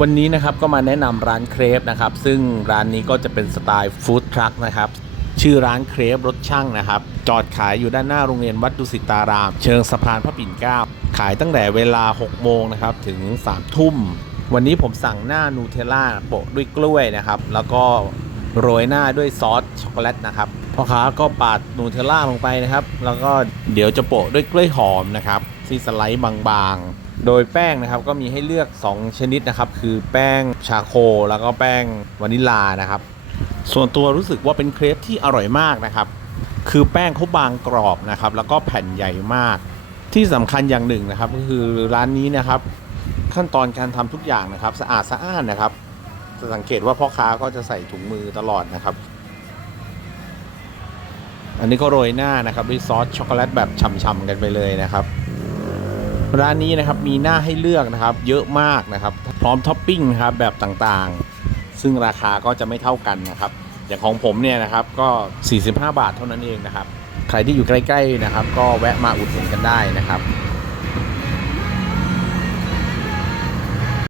วันนี้นะครับก็มาแนะนำร้านเครปนะครับ ซึ่งร้านนี้ก็จะเป็นสไตล์ฟู้ดทรัคนะครับชื่อร้านเครปรสช่างนะครับ จอดขายอยู่ด้านหน้าโรงเรียนวัดดุสิตาราม เชิงสะพานพระปิ่นเกล้าขายตั้งแต่เวลา 6 โมงนะครับ ถึง 3 ทุ่ม วันนี้ผมสั่งหน้านูเทลล่าโปะด้วยกล้วยนะครับ แล้วก็โรยหน้าด้วยซอสช็อกโกแลตนะครับพ่อค้าก็ปาดนูเทลล่าลงไปนะครับ แล้วก็เดี๋ยวจะโปะด้วยกล้วยหอมนะครับที่สไลด์บางๆ โดยแป้งนะครับก็มีให้เลือก 2 ชนิดนะครับ คือแป้งชาโคแล้วก็แป้งวานิลลานะครับ ส่วนตัวรู้สึกว่าเป็นเครปที่อร่อยมากนะครับ คือแป้งเขาบางกรอบนะครับ แล้วก็แผ่นใหญ่มาก ที่สำคัญอย่างหนึ่งนะครับ ก็คือร้านนี้นะครับ ขั้นตอนการทำทุกอย่างนะครับ สะอาดสะอ้านนะครับ จะสังเกตว่าพ่อค้าก็จะใส่ถุงมือตลอดนะครับ อันนี้ก็โรยหน้านะครับด้วยซอสช็อกโกแลตแบบฉ่ำๆกันไปเลยนะครับ ร้านนี้นะครับมีหน้าให้เลือกนะครับ เยอะมากนะครับ พร้อมท็อปปิ้งนะครับแบบต่างๆ ซึ่งราคาก็จะไม่เท่ากันนะครับ อย่างของผมเนี่ยนะครับก็ 45 บาทเท่านั้นเองนะครับ ใครที่อยู่ใกล้ๆนะครับ ก็แวะมาอุดหนุนกันได้นะครับ